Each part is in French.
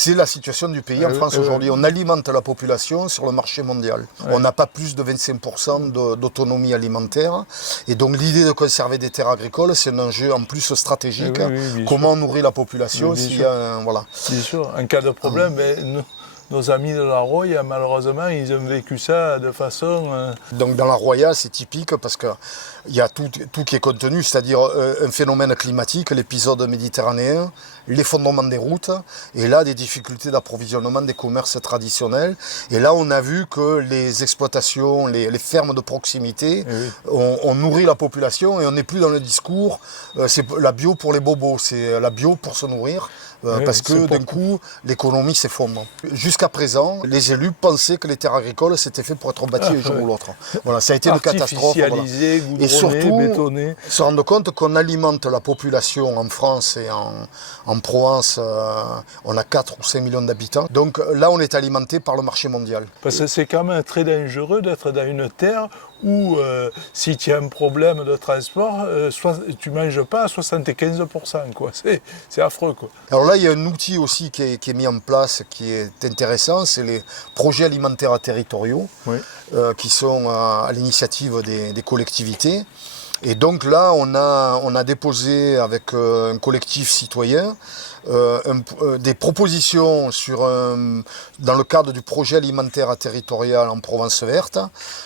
C'est la situation du pays en France aujourd'hui. On alimente la population sur le marché mondial. Ouais. On n'a pas plus de 25% d'autonomie alimentaire. Et donc l'idée de conserver des terres agricoles, c'est un enjeu en plus stratégique. Comment nourrir la population s'il y a voilà. Bien sûr, en cas de problème, nos amis de la Roya, malheureusement, ils ont vécu ça de façon... Donc dans la Roya, c'est typique parce qu'il y a tout qui est contenu, c'est-à-dire un phénomène climatique, l'épisode méditerranéen, l'effondrement des routes, et là des difficultés d'approvisionnement des commerces traditionnels. Et là, on a vu que les exploitations, les fermes de proximité ont nourri la population et on n'est plus dans le discours, c'est la bio pour les bobos, c'est la bio pour se nourrir. Parce que d'un coup, l'économie s'effondre. Jusqu'à présent, les élus pensaient que les terres agricoles c'était fait pour être bâties un jour ou l'autre. Voilà, ça a été une catastrophe. Voilà. Et surtout, bétonné. Se rendre compte qu'on alimente la population en France et en Provence, on a 4 ou 5 millions d'habitants. Donc là, on est alimenté par le marché mondial. Parce que c'est quand même très dangereux d'être dans une terre où si tu as un problème de transport, tu ne manges pas à 75%. Quoi. C'est affreux. Quoi. Alors là, il y a un outil aussi qui est mis en place qui est intéressant, c'est les projets alimentaires territoriaux qui sont à l'initiative des collectivités. Et donc là, on a déposé avec un collectif citoyen des propositions dans le cadre du projet alimentaire territorial en Provence verte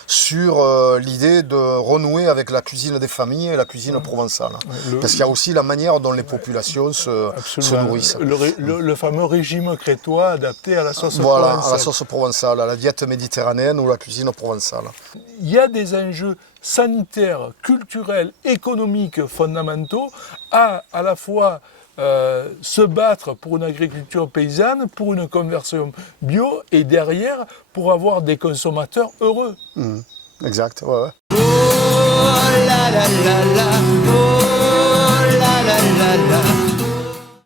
sur l'idée de renouer avec la cuisine des familles et la cuisine provençale. Parce qu'il y a aussi la manière dont les populations se nourrissent. Le fameux régime crétois adapté à la sauce provençale. Voilà, à la sauce provençale, à la diète méditerranéenne ou la cuisine provençale. Il y a des enjeux sanitaires, culturels, économiques fondamentaux à la fois se battre pour une agriculture paysanne, pour une conversion bio et derrière pour avoir des consommateurs heureux. Exact, ouais.